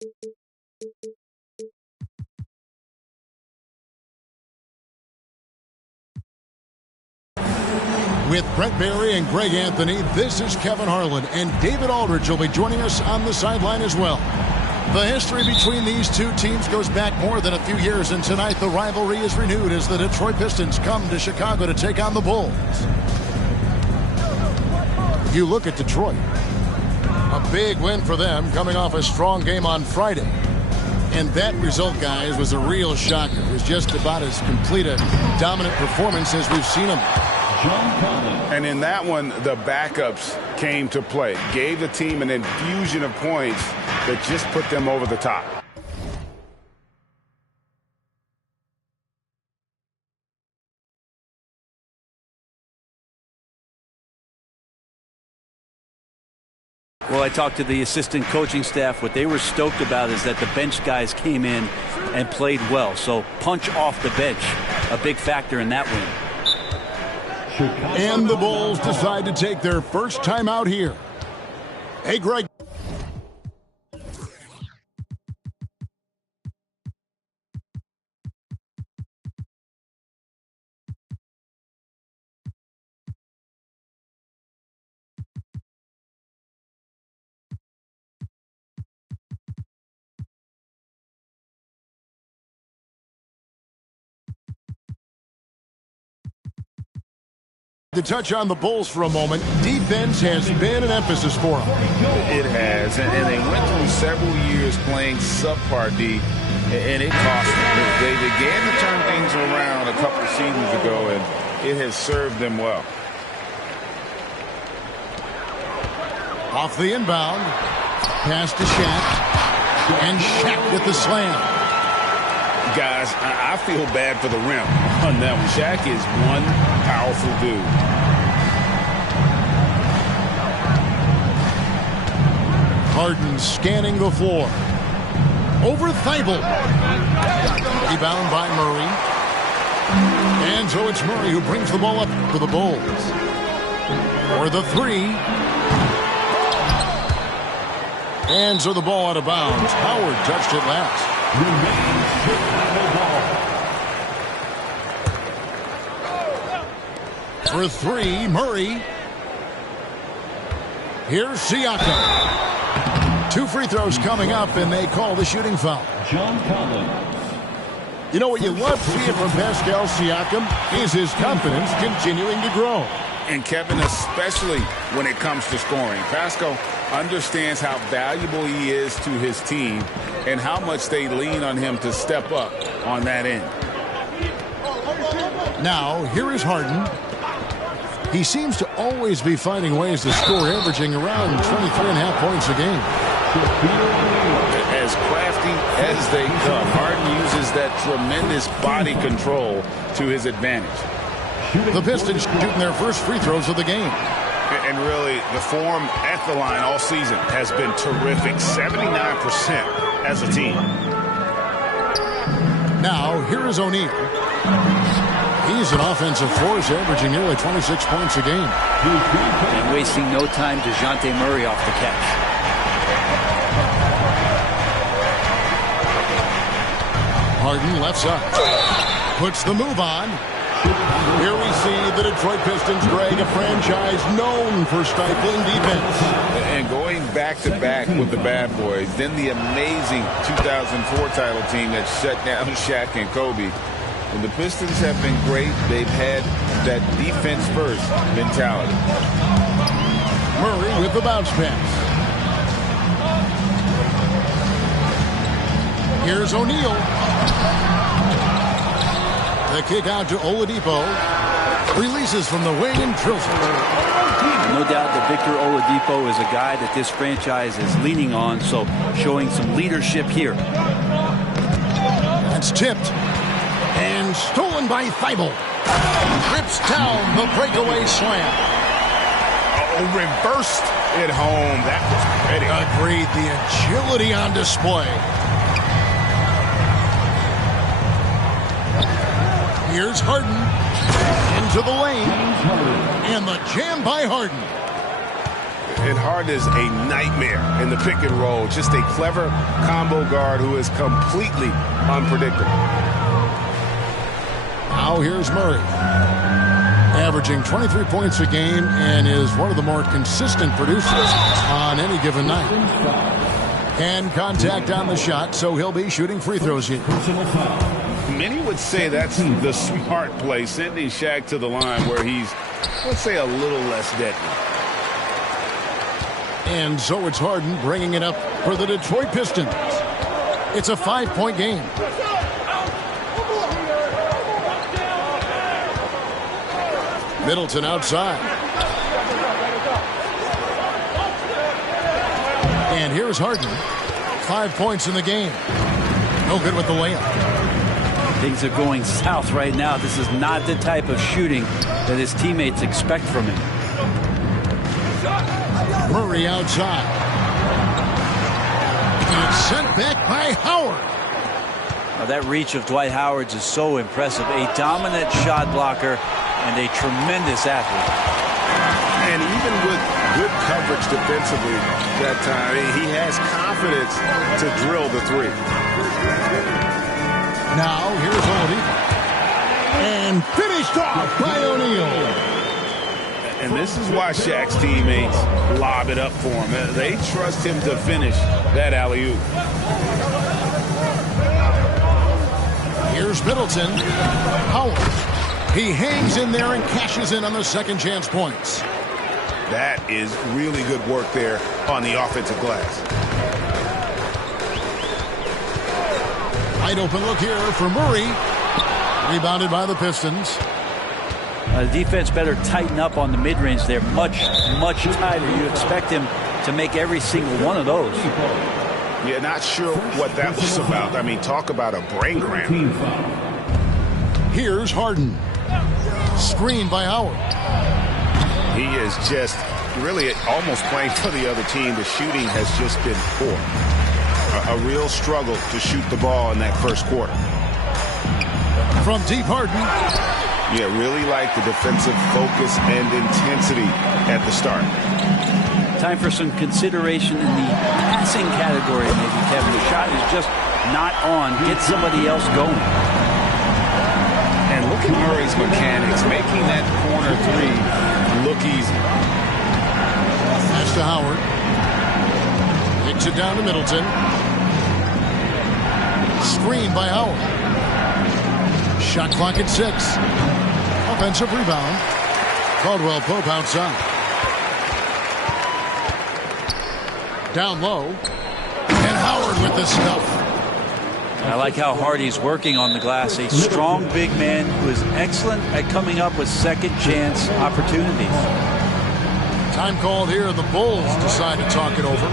With Brett Barry and Greg Anthony, this is Kevin Harlan, and David Aldridge will be joining us on the sideline as well. The history between these two teams goes back more than a few years, and tonight the rivalry is renewed as the Detroit Pistons come to Chicago to take on the Bulls. You look at Detroit. A big win for them coming off a strong game on Friday. And that result, guys, was a real shocker. It was just about as complete a dominant performance as we've seen them. And in that one, the backups came to play. Gave the team an infusion of points that just put them over the top. Well, I talked to the assistant coaching staff. What they were stoked about is that the bench guys came in and played well. So punch off the bench, a big factor in that win. And the Bulls decide to take their first time out here. Hey, Greg. To touch on the Bulls for a moment, defense has been an emphasis for them. It has, and they went through several years playing subpar D, and it cost them. They began to turn things around a couple of seasons ago, and it has served them well. Off the inbound, pass to SHAQ, and SHAQ with the slam. Guys, I feel bad for the rim on that one. SHAQ is one powerful dude. Harden scanning the floor. Over Thibault. Rebound by Murray. And so it's Murray who brings the ball up for the Bulls. For the three. And so the ball out of bounds. Howard touched it last. For three, Murray. Here's Siakam. 2 free throws coming up, and they call the shooting foul. You know what you love seeing from Pascal Siakam is his confidence continuing to grow. And Kevin, especially when it comes to scoring. Pascal understands how valuable he is to his team and how much they lean on him to step up on that end. Now, here is Harden. He seems to always be finding ways to score, averaging around 23.5 points a game. As crafty as they come, Harden uses that tremendous body control to his advantage. The Pistons shooting their first free throws of the game. And really, the form at the line all season has been terrific. 79% as a team. Now, here is O'Neal. He's an offensive force, averaging nearly 26 points a game. And wasting no time to DeJounte Murray off the catch. Harden left side. Puts the move on. Here we see the Detroit Pistons, Greg, a franchise known for stifling defense. And going back-to-back with the bad boys, then the amazing 2004 title team that shut down SHAQ and Kobe. When the Pistons have been great, they've had that defense-first mentality. Murray with the bounce pass. Here's O'Neal. The kick out to Oladipo. Releases from the wing and drills it. No doubt that Victor Oladipo is a guy that this franchise is leaning on, so showing some leadership here. That's tipped. And stolen by Thibault. Rips down the breakaway slam. Reversed it home. That was pretty. Agreed. The agility on display. Here's Harden. Into the lane. And the jam by Harden. And Harden is a nightmare in the pick and roll. Just a clever combo guard who is completely unpredictable. Now here's Murray. Averaging 23 points a game and is one of the more consistent producers on any given night. And contact on the shot, so he'll be shooting free throws here. Many would say that's the smart play, sending SHAQ to the line where he's, let's say, a little less deadly. And so it's Harden bringing it up for the Detroit Pistons. It's a 5-point game. Middleton outside. And here's Harden. 5 points in the game. No good with the layup. Things are going south right now. This is not the type of shooting that his teammates expect from him. Murray outside. And it's sent back by Howard. Now that reach of Dwight Howard's is so impressive. A dominant shot blocker and a tremendous athlete. And even with good coverage defensively that time, he has confidence to drill the three. Now here's Oladipo. And finished off by O'Neal. And this is why SHAQ's teammates lob it up for him. They trust him to finish that alley-oop. Here's Middleton. Howard. He hangs in there and cashes in on the second chance points. That is really good work there on the offensive glass. Wide open look here for Murray. Rebounded by the Pistons. The defense better tighten up on the mid-range. They're much, much tighter. You expect him to make every single one of those. Yeah, not sure what that was about. I mean, talk about a brain cramp. Here's Harden. Screened by Howard. He is just really almost playing for the other team. The shooting has just been poor. A real struggle to shoot the ball in that first quarter. From deep, Harden. Yeah, really like the defensive focus and intensity at the start. Time for some consideration in the passing category, maybe, Kevin. The shot is just not on. Get somebody else going. And look at Murray's mechanics, making that corner three look easy. Pass to Howard. Kicks it down to Middleton. Screen by Howard. Shot clock at 6. Offensive rebound. Caldwell Pope outside. Down low. And Howard with the stuff. I like how hard he's working on the glass. A strong big man who is excellent at coming up with second chance opportunities. Time called here. The Bulls decide to talk it over.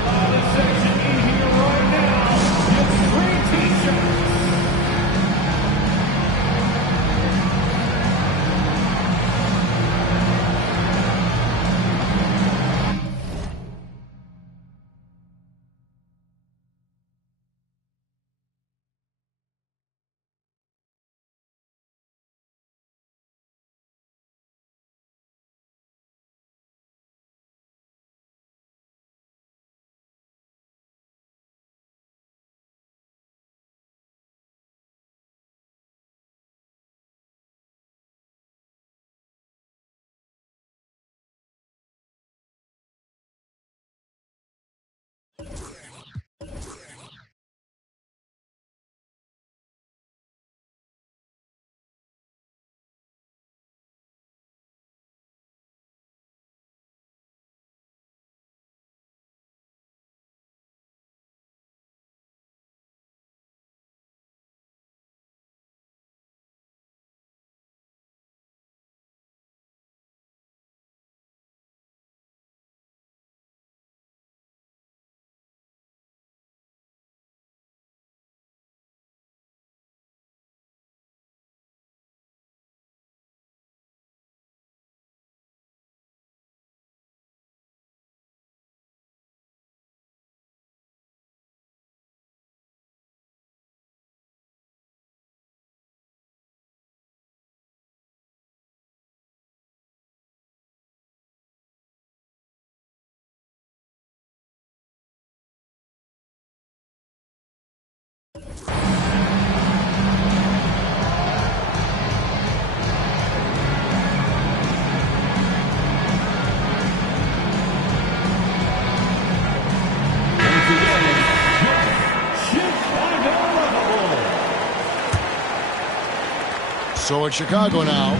So it's Chicago now.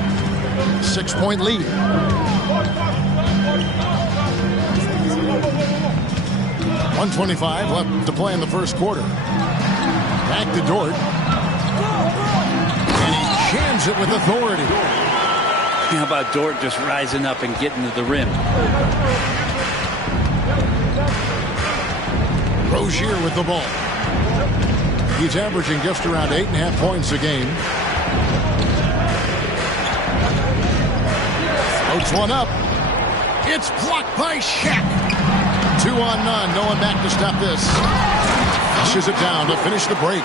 6-point lead. .125 left to play in the first quarter. Back to Dort. And he jams it with authority. How about Dort just rising up and getting to the rim? Rozier with the ball. He's averaging just around 8.5 points a game. Floats one up. It's blocked by SHAQ. 2 on none. No one back to stop this. Flushes it down to finish the break.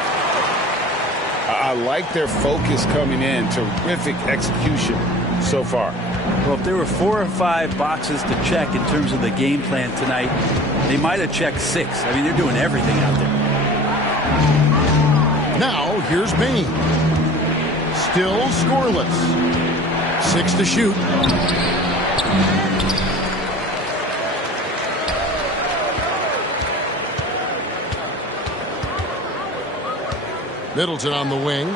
I like their focus coming in. Terrific execution so far. Well, if there were 4 or 5 boxes to check in terms of the game plan tonight, they might have checked 6. I mean, they're doing everything out there. Now, here's Bain. Still scoreless. 6 to shoot. Middleton on the wing.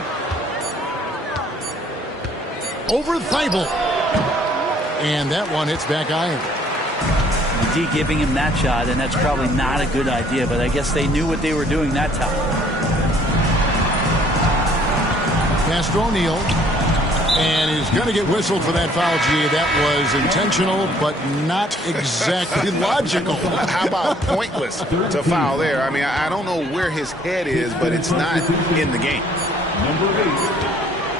Over Thibault. And that one hits back iron. D giving him that shot, and that's probably not a good idea, but I guess they knew what they were doing that time. Pass to O'Neal. And he's going to get whistled for that foul, G. That was intentional, but not exactly logical. How about pointless to foul there? I mean, I don't know where his head is, but it's not in the game.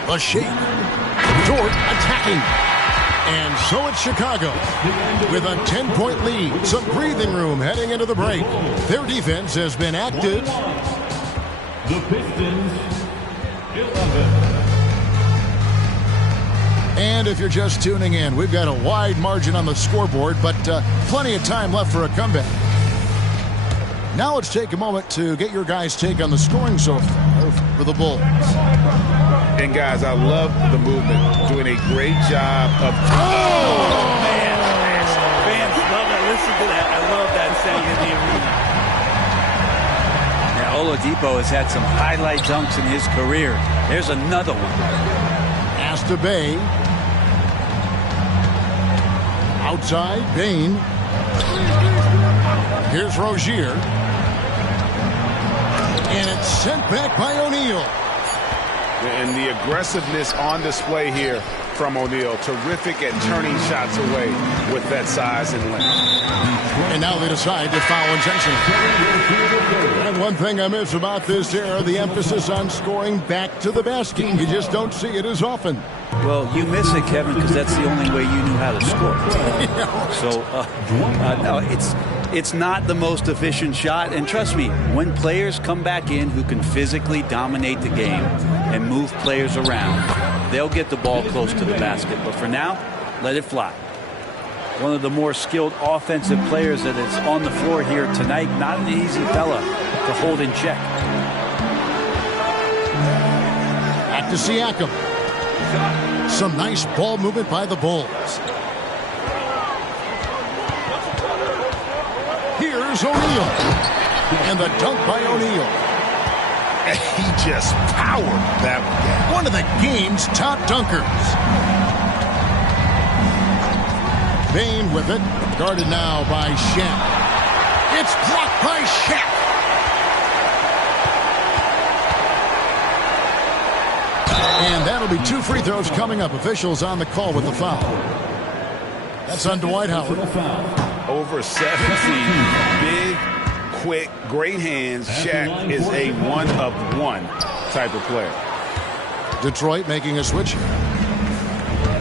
A shake. Dort attacking. And so it's Chicago with a 10-point lead. Some breathing room heading into the break. Their defense has been active. The Pistons, 11. And if you're just tuning in, we've got a wide margin on the scoreboard, but plenty of time left for a comeback. Now let's take a moment to get your guys' take on the scoring so far for the Bulls. And guys, I love the movement. Doing a great job of... Oh, man. Fans love it. Listen to that. I love that sound in the arena. Now, Oladipo has had some highlight dunks in his career. There's another one. Pass to Bay. Outside, Bain. Here's Rozier. And it's sent back by O'Neal. And the aggressiveness on display here from O'Neal. Terrific at turning shots away with that size and length. And now they decide to foul intentionally. And one thing I miss about this era, the emphasis on scoring back to the basket. You just don't see it as often. Well, you miss it, Kevin, because that's the only way you knew how to score. So, no, it's not the most efficient shot. And trust me, when players come back in who can physically dominate the game and move players around, they'll get the ball close to the basket. But for now, let it fly. One of the more skilled offensive players that is on the floor here tonight. Not an easy fella to hold in check. Back to Siakam. Some nice ball movement by the Bulls. Here's O'Neal. And the dunk by O'Neal. He just powered that one of the game's top dunkers. Bain with it. Guarded now by SHAQ. It's blocked by SHAQ. And that'll be 2 free throws coming up. Officials on the call with the foul. That's on Dwight Howard. Over 17. Big, quick, great hands. SHAQ is a one-of-one type of player. Detroit making a switch.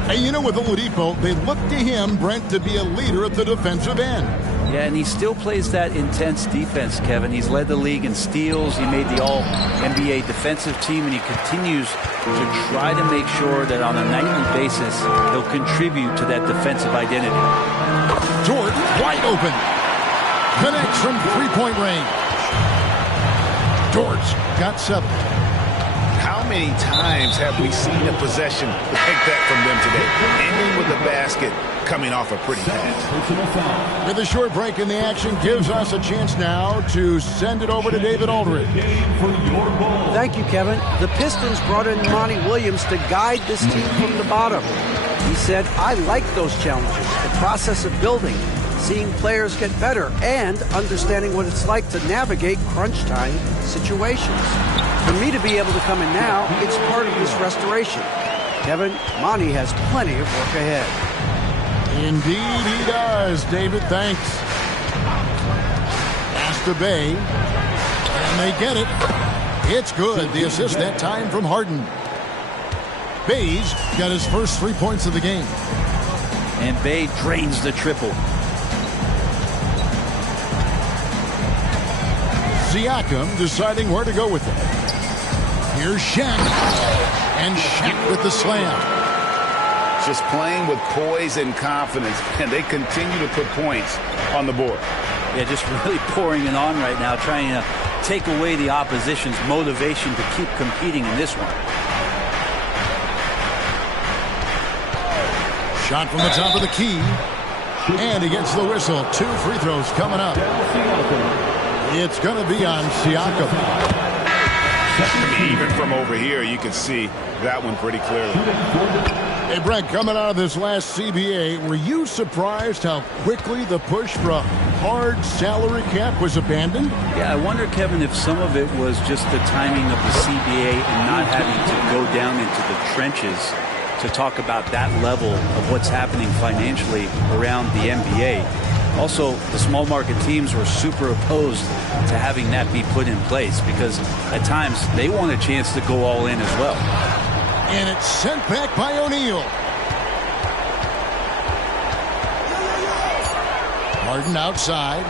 And you know, with Oladipo, they look to him, Brent, to be a leader at the defensive end. Yeah, and he still plays that intense defense, Kevin. He's led the league in steals. He made the All-NBA defensive team, and he continues to try to make sure that on a nightly basis, he'll contribute to that defensive identity. Dort, wide open. Connects from three-point range. Dort's got 7. How how many times have we seen a possession like that from them today? Ending with a basket, coming off a pretty pass. With a short break in the action, gives us a chance now to send it over to David Aldridge. Thank you, Kevin. The Pistons brought in Monty Williams to guide this team from the bottom. He said, I like those challenges, the process of building, seeing players get better, and understanding what it's like to navigate crunch time situations. For me to be able to come in now, it's part of this restoration. Kevin, Monty has plenty of work ahead. Indeed he does, David. Thanks. Pass to Bay. And they get it. It's good. The assist that time from Harden. Bay's got his first 3 points of the game. And Bay drains the triple. Siakam deciding where to go with it. Here's SHAQ. And SHAQ with the slam. Just playing with poise and confidence, and they continue to put points on the board. Yeah, just really pouring it on right now, trying to take away the opposition's motivation to keep competing in this one. Shot from the top of the key. And he gets the whistle. 2 free throws coming up. It's going to be on Siakam. Even from over here, you can see that one pretty clearly. Hey, Brent, coming out of this last CBA, were you surprised how quickly the push for a hard salary cap was abandoned? Yeah, I wonder, Kevin, if some of it was just the timing of the CBA and not having to go down into the trenches to talk about that level of what's happening financially around the NBA. Also, the small market teams were super opposed to having that be put in place because at times they want a chance to go all in as well. And it's sent back by O'Neal. Harden outside.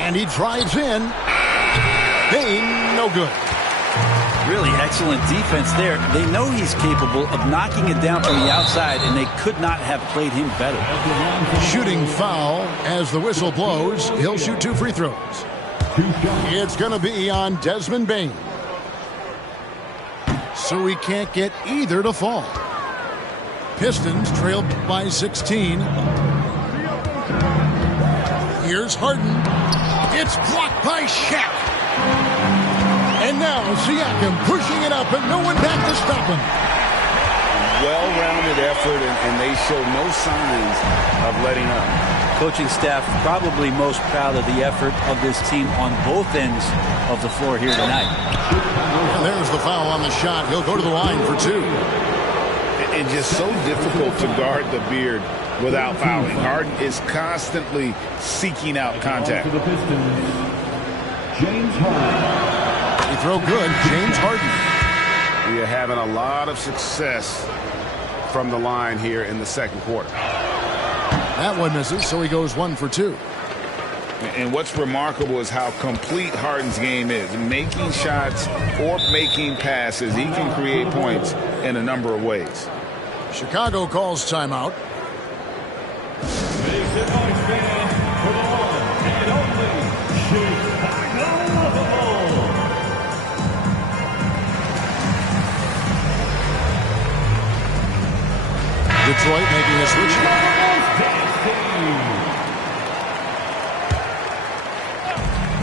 And he drives in. Bane, no good. Really excellent defense there. They know he's capable of knocking it down from the outside, and they could not have played him better. Shooting foul as the whistle blows. He'll shoot 2 free throws. It's going to be on Desmond Bane. So he can't get either to fall. Pistons trailed by 16. Here's Harden. It's blocked by SHAQ. And now Siakam pushing it up, and no one back to stop him. Well-rounded effort, and they show no signs of letting up. Coaching staff probably most proud of the effort of this team on both ends of the floor here tonight. And there's the foul on the shot. He'll go to the line for 2. And just so difficult to guard the beard without fouling. Harden is constantly seeking out contact. James Harden. He throw good. James Harden. We are having a lot of success from the line here in the second quarter. That one misses, so he goes 1 for 2. And what's remarkable is how complete Harden's game is. Making shots or making passes, he can create points in a number of ways. Chicago calls timeout. Make the noise, fan, for the one and only Chicago. Detroit making a switch.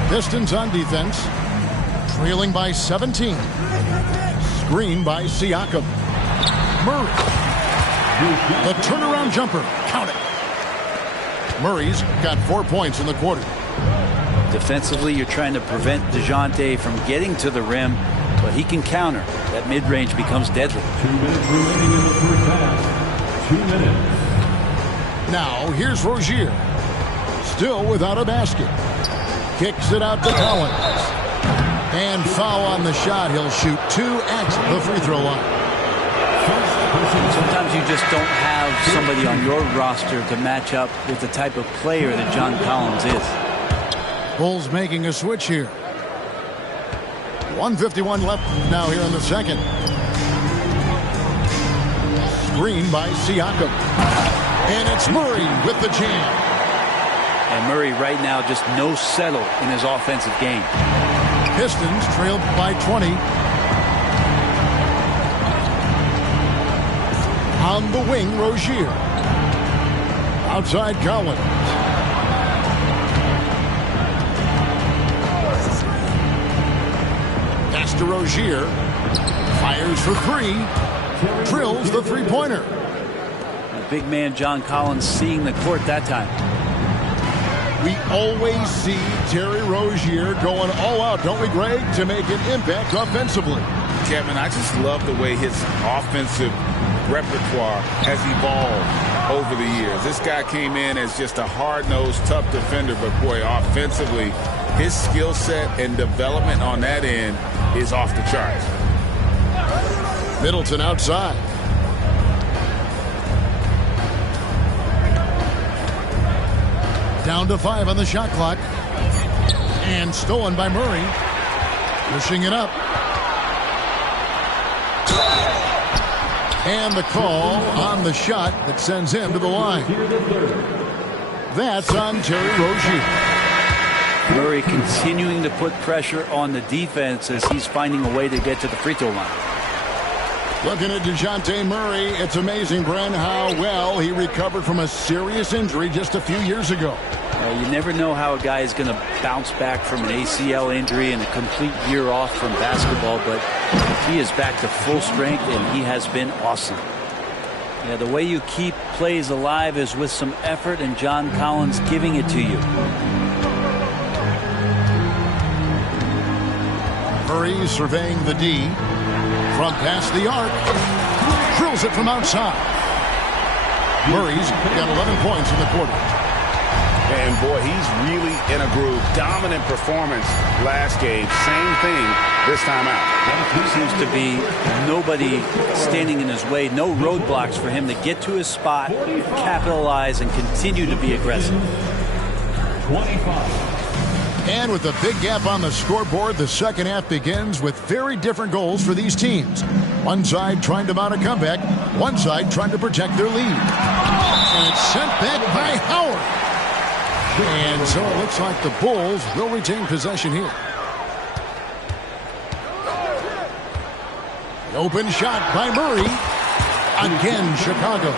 Pistons on defense. Trailing by 17. Screen by Siakam. Murray. The turnaround jumper. Count it. Murray's got 4 points in the quarter. Defensively, you're trying to prevent DeJounte from getting to the rim, but he can counter. That mid-range becomes deadly. 2 minutes remaining in the first half. 2 minutes. Now, here's Rozier. Still without a basket. Kicks it out to Collins. And foul on the shot. He'll shoot 2 at the free throw line. Sometimes you just don't have somebody on your roster to match up with the type of player that John Collins is. Bulls making a switch here. 1:51 left now here in the second. Screen by Siakam. And it's Murray with the jam. And Murray right now just no settle in his offensive game. Pistons trailed by 20. On the wing, Rozier. Outside, Collins. Pass to Rozier. Fires for three. Drills the three-pointer. The big man John Collins seeing the court that time. We always see Terry Rozier going all out, don't we, Greg, to make an impact offensively. Kevin, I just love the way his offensive repertoire has evolved over the years. This guy came in as just a hard-nosed, tough defender, but boy, offensively, his skill set and development on that end is off the charts. Middleton outside. Down to 5 on the shot clock. And stolen by Murray. Pushing it up. And the call on the shot that sends him to the line. That's on Terry Rozier. Murray continuing to put pressure on the defense as he's finding a way to get to the free throw line. Looking at DeJounte Murray, it's amazing, Bren, how well he recovered from a serious injury just a few years ago. You never know how a guy is going to bounce back from an ACL injury and a complete year off from basketball, but he is back to full strength, and he has been awesome. Yeah, the way you keep plays alive is with some effort, and John Collins giving it to you. Murray surveying the D. From past the arc. Drills it from outside. Murray's got 11 points in the quarter. And boy, he's really in a groove. Dominant performance last game. Same thing this time out. There seems to be nobody standing in his way. No roadblocks for him to get to his spot, capitalize, and continue to be aggressive. 25. And with a big gap on the scoreboard, the second half begins with very different goals for these teams. One side trying to mount a comeback, one side trying to protect their lead. And it's sent back by Howard. And so it looks like the Bulls will retain possession here. The open shot by Murray. Again, Chicago.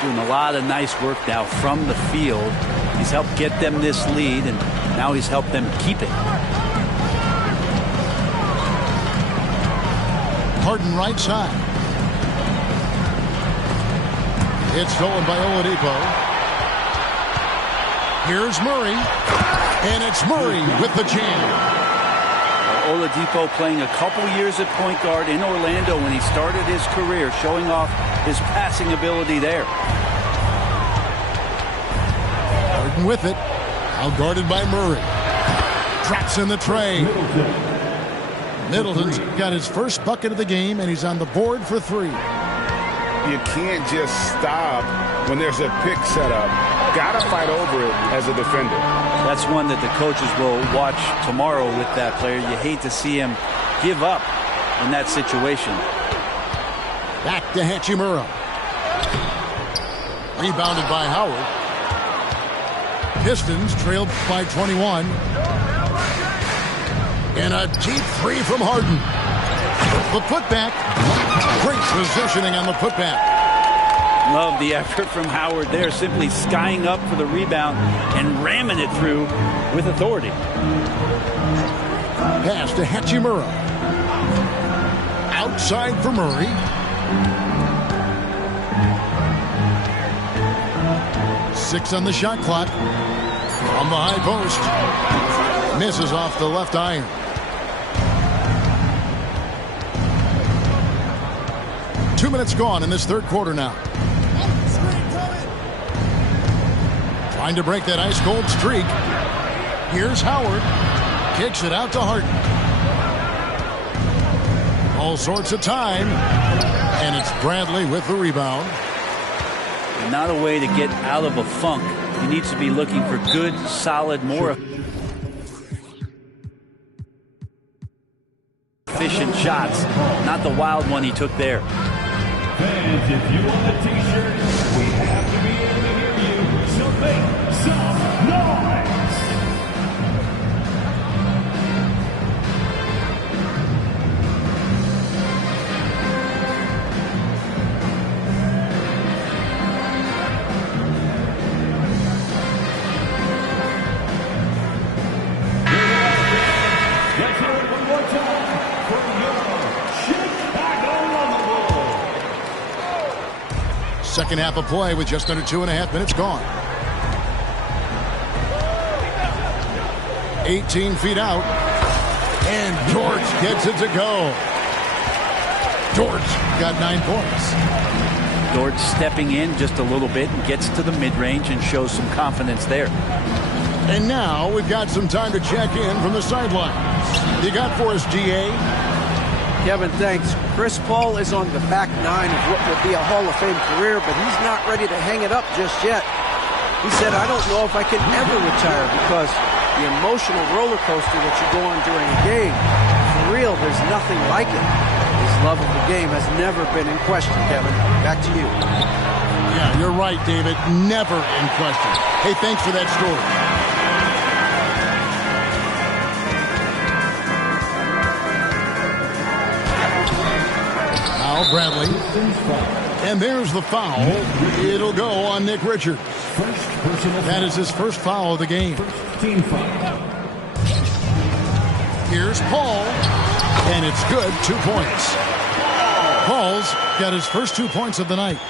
Doing a lot of nice work now from the field. He's helped get them this lead, and now he's helped them keep it. Harden right side. It's stolen by Oladipo. Here's Murray. And it's Murray with the jam. Oladipo playing a couple years at point guard in Orlando when he started his career, showing off his passing ability there. Harden with it. Now guarded by Murray. Drops in the tray. Middleton's got his first bucket of the game, and he's on the board for three. You can't just stop when there's a pick set up. Got to fight over it as a defender. That's one that the coaches will watch tomorrow with that player. You hate to see him give up in that situation. Back to Hachimura. Rebounded by Howard. Pistons trailed by 21. And a deep three from Harden. The putback. Great positioning on the putback. Love the effort from Howard there, simply skying up for the rebound and ramming it through with authority. Pass to Hachimura. Outside for Murray. Six on the shot clock. On the high post. Misses off the left iron. Two minutes gone in this third quarter now. Trying to break that ice-cold streak. Here's Howard. Kicks it out to Harden. All sorts of time. And it's Bradley with the rebound. Not a way to get out of a funk. He needs to be looking for good, solid, more efficient shots. Not the wild one he took there. Fans, if you want the t-shirt, we have to be able to hear you. So make some noise. Second half of play with just under 2.5 minutes gone. 18 feet out. And George gets it to go. George got 9 points. George stepping in just a little bit and gets to the mid-range and shows some confidence there. And now we've got some time to check in from the sidelines. You got for us, GA? Kevin, thanks. Chris Paul is on the back nine of what will be a Hall of Fame career, but he's not ready to hang it up just yet. He said, I don't know if I can ever retire because the emotional roller coaster that you go on during a game, for real, there's nothing like it. His love of the game has never been in question, Kevin. Back to you. Yeah, you're right, David. Never in question. Hey, thanks for that story. Now Bradley. And there's the foul. It'll go on Nick Richards. That is his first foul of the game. Here's Paul. And it's good. 2 points. Paul's got his first 2 points of the night.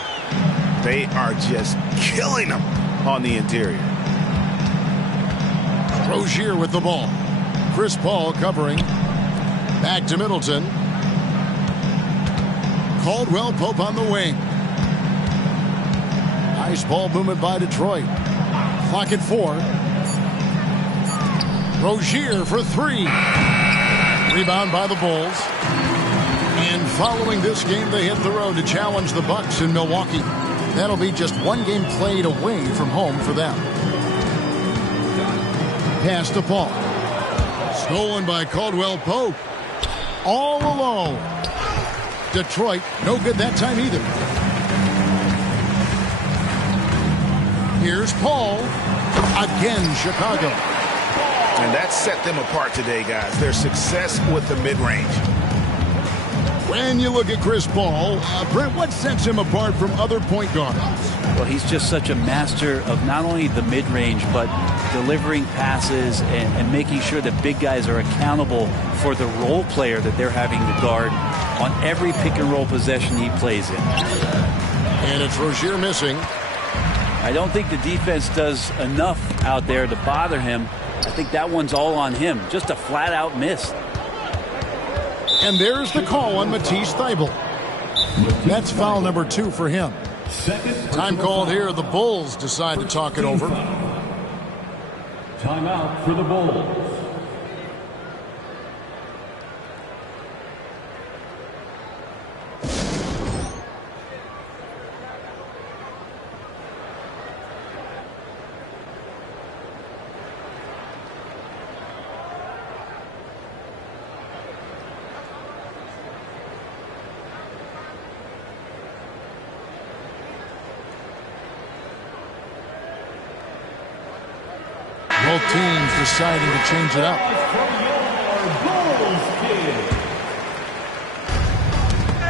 They are just killing them on the interior. Rozier with the ball. Chris Paul covering. Back to Middleton. Caldwell Pope on the wing. Nice ball movement by Detroit. Clock at 4. Rozier for 3. Rebound by the Bulls. And following this game, they hit the road to challenge the Bucks in Milwaukee. That'll be just one game played away from home for them. Pass to Paul. Stolen by Caldwell Pope. All alone. Detroit, no good that time either. Here's Paul. Again, Chicago. And that set them apart today, guys. Their success with the mid-range. When you look at Chris Paul, Brent, what sets him apart from other point guards? Well, he's just such a master of not only the mid-range, but delivering passes and making sure that big guys are accountable for the role player that they're having to guard on every pick-and-roll possession he plays in. And it's Rozier missing. I don't think the defense does enough out there to bother him. I think that one's all on him. Just a flat-out miss. And there's the call on Matisse Thybulle. That's foul number 2 for him. Time called here. The Bulls decide to talk it over. Timeout for the Bulls. Both teams deciding to change it up.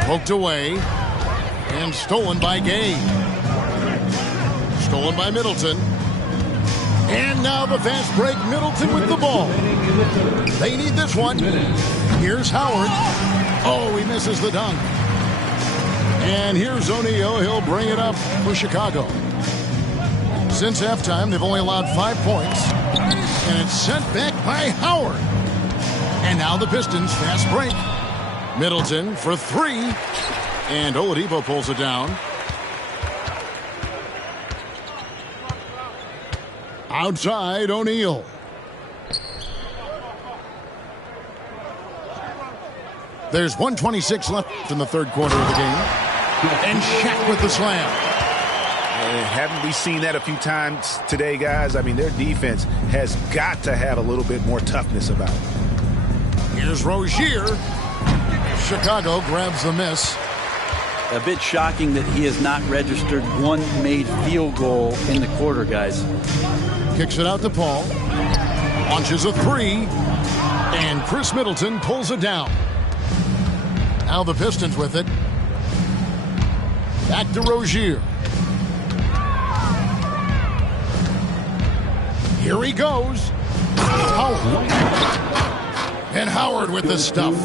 Poked away and stolen by Gay. Stolen by Middleton. And now the fast break. Middleton with the ball. They need this one. Here's Howard. Oh, he misses the dunk. And here's O'Neal. He'll bring it up for Chicago. Since halftime, they've only allowed 5 points. And it's sent back by Howard. And now the Pistons fast break. Middleton for 3. And Oladipo pulls it down. Outside, O'Neal. There's 1:26 left in the third quarter of the game. And SHAQ with the slam. And haven't we seen that a few times today, guys? I mean, their defense has got to have a little bit more toughness about it. Here's Rozier. Chicago grabs the miss. A bit shocking that he has not registered one made field goal in the quarter, guys. Kicks it out to Paul. Launches a 3. And Chris Middleton pulls it down. Now the Pistons with it. Back to Rozier. Here he goes. Howard. And Howard with the stuff.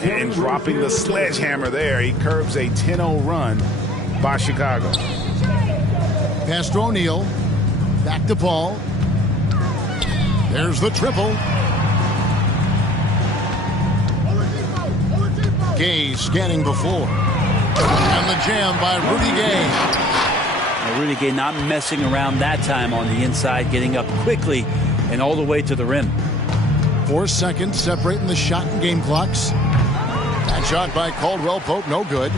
And dropping the sledgehammer there. He curbs a 10-0 run by Chicago. Pass to O'Neal. Back to Paul. There's the triple. Gay scanning before. And the jam by Rudy Gay. Now, Rudy Gay not messing around that time on the inside, getting up quickly and all the way to the rim. 4 seconds separating the shot and game clocks. That shot by Caldwell Pope, no good.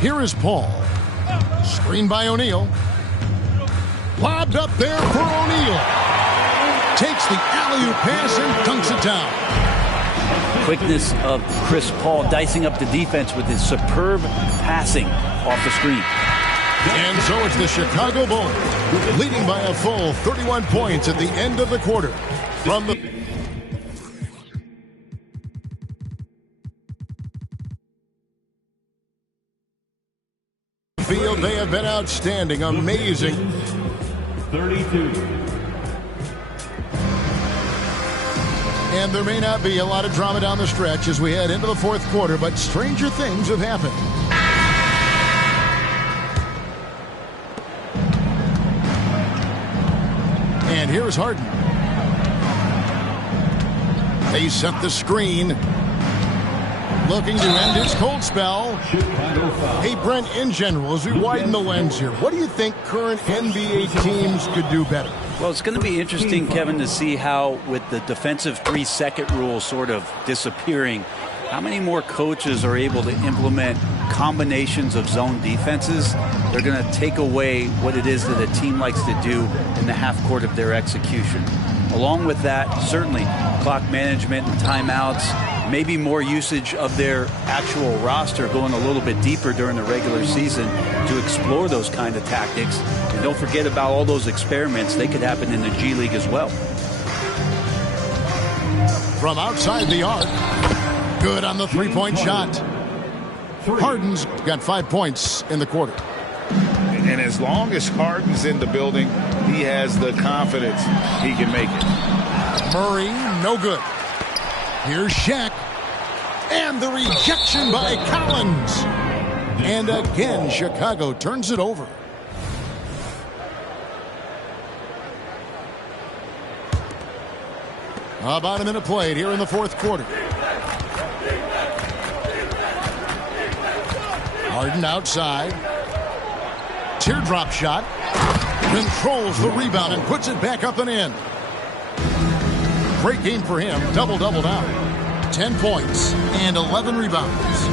Here is Paul. Screen by O'Neal. Lobbed up there for O'Neal. Takes the alley-oop pass and dunks it down. Quickness of Chris Paul dicing up the defense with his superb passing off the screen. And so it's the Chicago Bulls leading by a full 31 points at the end of the quarter. From the field, they have been outstanding, amazing. 32. And there may not be a lot of drama down the stretch as we head into the fourth quarter, but stranger things have happened. And here's Harden. They set the screen. Looking to end his cold spell. Hey, Brent, in general, as we widen the lens here, what do you think current NBA teams could do better? Well, it's going to be interesting, Kevin, to see how, with the defensive 3-second rule sort of disappearing, how many more coaches are able to implement combinations of zone defenses. They're going to take away what it is that a team likes to do in the half court of their execution. Along with that, certainly clock management and timeouts, maybe more usage of their actual roster going a little bit deeper during the regular season to explore those kind of tactics. And don't forget about all those experiments. They could happen in the G League as well. From outside the arc, good on the three-point shot. Harden's got 5 points in the quarter. And as long as Harden's in the building, he has the confidence he can make it. Murray, no good. Here's SHAQ. And the rejection by Collins. And again, Chicago turns it over. About a minute played here in the fourth quarter. Harden outside. Teardrop shot. Controls the rebound and puts it back up and in. Great game for him. Double-double now. 10 points and 11 rebounds.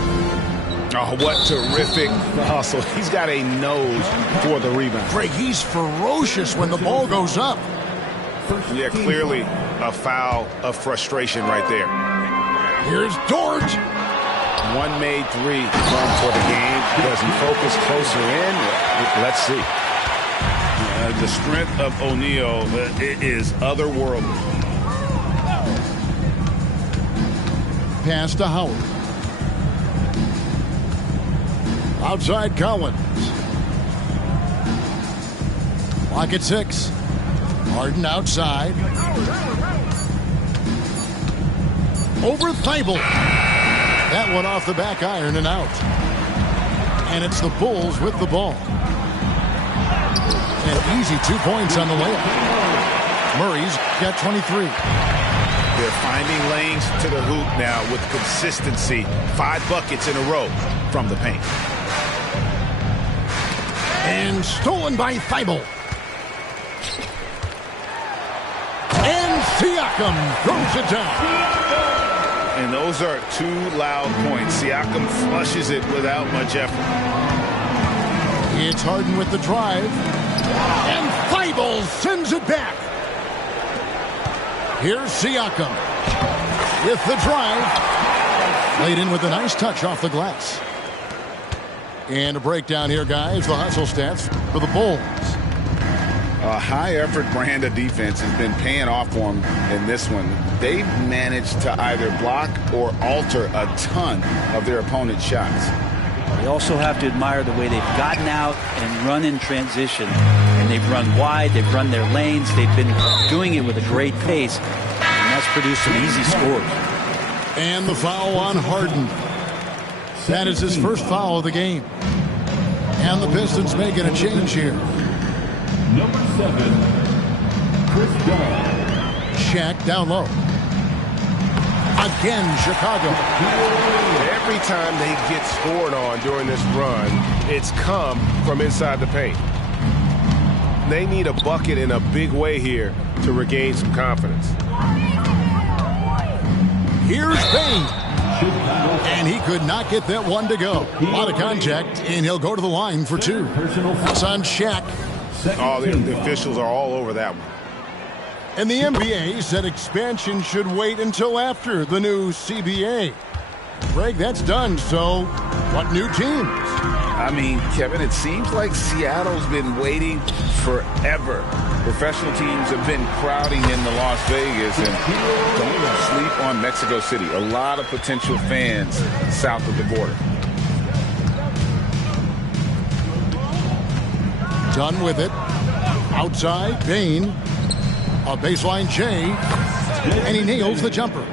Oh, what terrific hustle. He's got a nose for the rebound. Greg, he's ferocious when the ball goes up. Yeah, clearly a foul of frustration right there. Here's Dort. One made three for the game. Does he focus closer in? Let's see. The strength of O'Neal is otherworldly. Pass to Howard. Outside Collins. Clock at 6. Harden outside. Over Thibault. That one off the back iron and out. And it's the Bulls with the ball. An easy 2 points on the layup. Murray's got 23. They're finding lanes to the hoop now with consistency. 5 buckets in a row from the paint. And stolen by Thibault. And Siakam throws it down. And those are 2 loud points. Siakam flushes it without much effort. It's Harden with the drive. And Thibault sends it back. Here's Siakam with the drive. Laid in with a nice touch off the glass. And a breakdown here, guys. The hustle stats for the Bulls. A high-effort brand of defense has been paying off for them in this one. They've managed to either block or alter a ton of their opponent's shots. They also have to admire the way they've gotten out and run in transition. And they've run wide, they've run their lanes, they've been doing it with a great pace. And that's produced some easy scores. And the foul on Harden. That is his first foul of the game. And the Pistons making a change here. Number 7, Chris Dunn. SHAQ down low. Again, Chicago. Every time they get scored on during this run, it's come from inside the paint. They need a bucket in a big way here to regain some confidence. Here's Bain. And he could not get that one to go. A lot of contact, and he'll go to the line for 2. That's on SHAQ. Oh, the officials are all over that one. And the NBA said expansion should wait until after the new CBA. Greg, that's done, so what new teams? I mean, Kevin, it seems like Seattle's been waiting forever. Professional teams have been crowding into Las Vegas, and don't sleep on Mexico City. A lot of potential fans south of the border. Done with it. Outside, Bain. A baseline J. And he nails the jumper.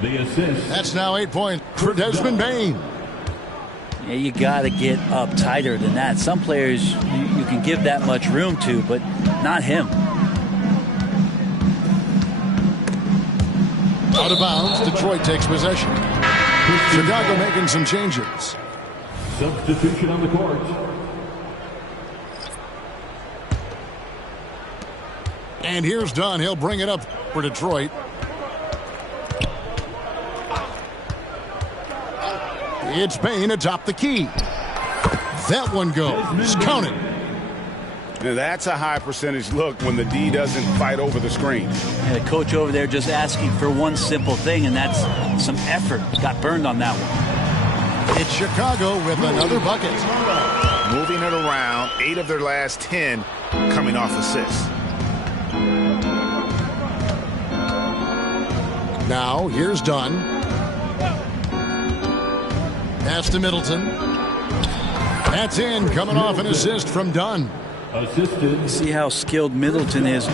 The assist. That's now 8 points for Desmond Bain. Yeah, you got to get up tighter than that. Some players you can give that much room to, but not him. Out of bounds, Detroit takes possession. Chicago making some changes. Substitution on the court. And here's Dunn. He'll bring it up for Detroit. It's Bain atop the key. That one goes. Counted. Now that's a high percentage look when the D doesn't fight over the screen. And the coach over there just asking for one simple thing, and that's some effort. Got burned on that one. It's Chicago with another bucket. Moving it around, 8 of their last 10 coming off assists. Now, here's Dunn. Pass to Middleton. That's in, coming off an assist from Dunn. Assisted. See how skilled Middleton is,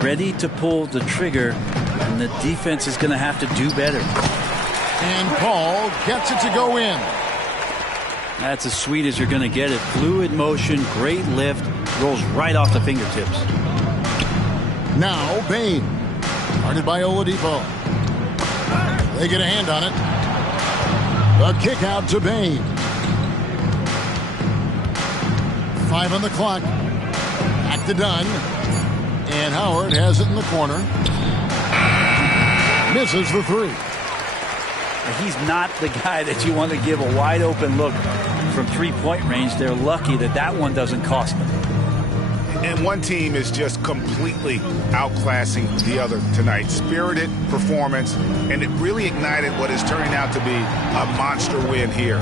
ready to pull the trigger, and the defense is going to have to do better. And Paul gets it to go in. That's as sweet as you're going to get it. Fluid motion, great lift, rolls right off the fingertips. Now, Bain. Guarded by Oladipo. They get a hand on it. A kick out to Bain. 5 on the clock. Back to Dunn. And Howard has it in the corner. Misses the 3. He's not the guy that you want to give a wide open look from three-point range. They're lucky that that one doesn't cost them. And one team is just completely outclassing the other tonight. Spirited performance, and it really ignited what is turning out to be a monster win here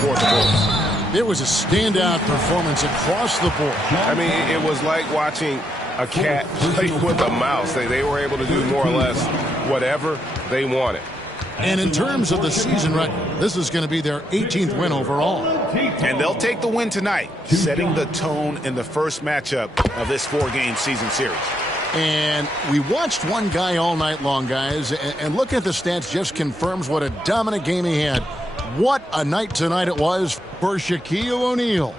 for the Bulls. It was a standout performance across the board. I mean, it was like watching a cat play with a mouse. They were able to do more or less whatever they wanted. And in terms of the season record, this is going to be their 18th win overall. And they'll take the win tonight, setting the tone in the first matchup of this 4-game season series. And we watched one guy all night long, guys, and looking at the stats just confirms what a dominant game he had. What a night tonight it was for Shaquille O'Neal.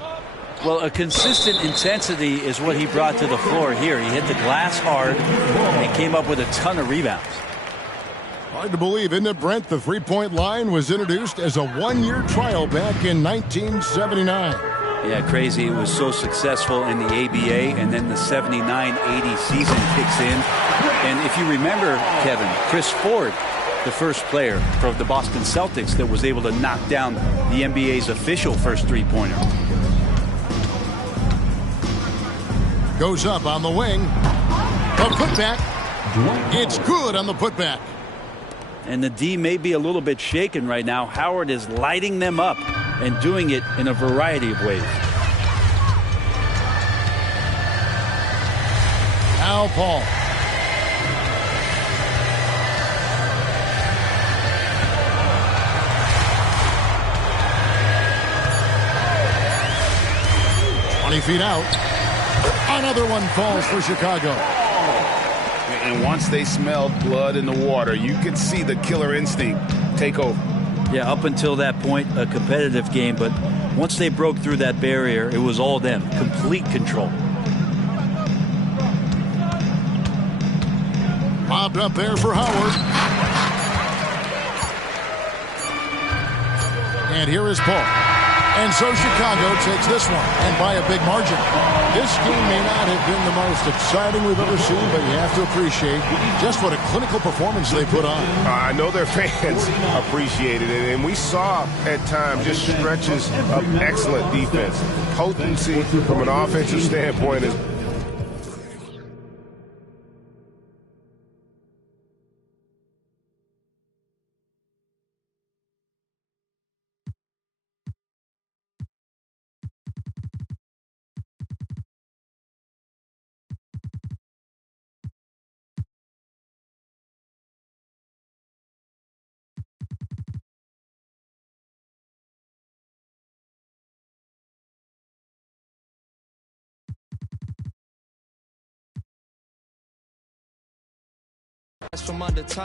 Well, a consistent intensity is what he brought to the floor here. He hit the glass hard and came up with a ton of rebounds. Hard to believe, isn't it, Brent? The three-point line was introduced as a one-year trial back in 1979. Yeah, crazy. It was so successful in the ABA, and then the 79-80 season kicks in. And if you remember, Kevin, Chris Ford, the first player for the Boston Celtics that was able to knock down the NBA's official first three-pointer. Goes up on the wing. A putback. It's good on the putback. And the D may be a little bit shaken right now. Howard is lighting them up and doing it in a variety of ways. Now Paul. Feet out. Another one falls for Chicago. And once they smelled blood in the water, you could see the killer instinct take over. Yeah, up until that point, a competitive game, but once they broke through that barrier, it was all them. Complete control. Lobbed up there for Howard. And here is Paul. And so Chicago takes this one, and by a big margin. This game may not have been the most exciting we've ever seen, but you have to appreciate just what a clinical performance they put on. I know their fans appreciated it, and we saw at times just stretches of excellent defense. Potency from an offensive standpoint is from under